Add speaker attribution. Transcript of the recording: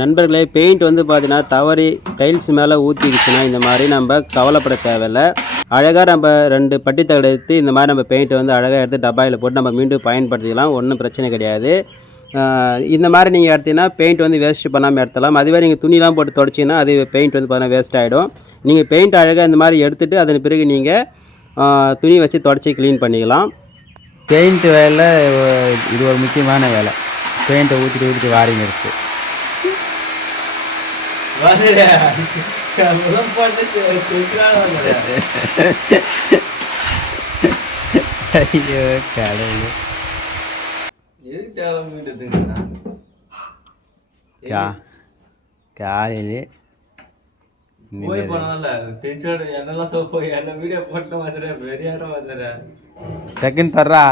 Speaker 1: நண்பர்களே பெயிண்ட் வந்து பார்த்தீங்கன்னா தவறி டைல்ஸ் மேலே ஊற்றிக்கிச்சுன்னா இந்த மாதிரி நம்ம கவலைப்பட தேவையில்ல. அழகாக நம்ம ரெண்டு பட்டி தகடு எடுத்து இந்த மாதிரி நம்ம பெயிண்ட்டை வந்து அழகாக எடுத்து டப்பாயில் போட்டு நம்ம மீண்டும் பயன்படுத்திக்கலாம். ஒன்றும் பிரச்சனை கிடையாது. இந்த மாதிரி நீங்கள் எடுத்தீங்கன்னா பெயிண்ட் வந்து வேஸ்ட் பண்ணாமல் எடுத்தலாம் அதுவே நீங்கள் துணிலாம் போட்டு தொடச்சிங்கன்னா அது பெயிண்ட் வந்து பார்த்தீங்கன்னா வேஸ்ட் ஆகிடும் நீங்கள் பெயிண்ட் அழகாக இந்த மாதிரி எடுத்துகிட்டு அதன் பிறகு நீங்கள் துணி வச்சு தொடச்சி க்ளீன் பண்ணிக்கலாம்.
Speaker 2: பெயிண்ட் வேலை இது ஒரு முக்கியமான வேலை. பெயிண்ட்டை ஊற்றிட்டு ஊற்றிட்டு வாரிங்க இருக்குது ஐயோ கடவுள். கா காலையிலே
Speaker 3: போய் போனால டென்ஷன் என்னெல்லாம் போய் என்ன வீடியோ போட்டு வந்துடுறேன் பெரிய வந்துடுறேன்
Speaker 2: செகண்ட் தர்றா.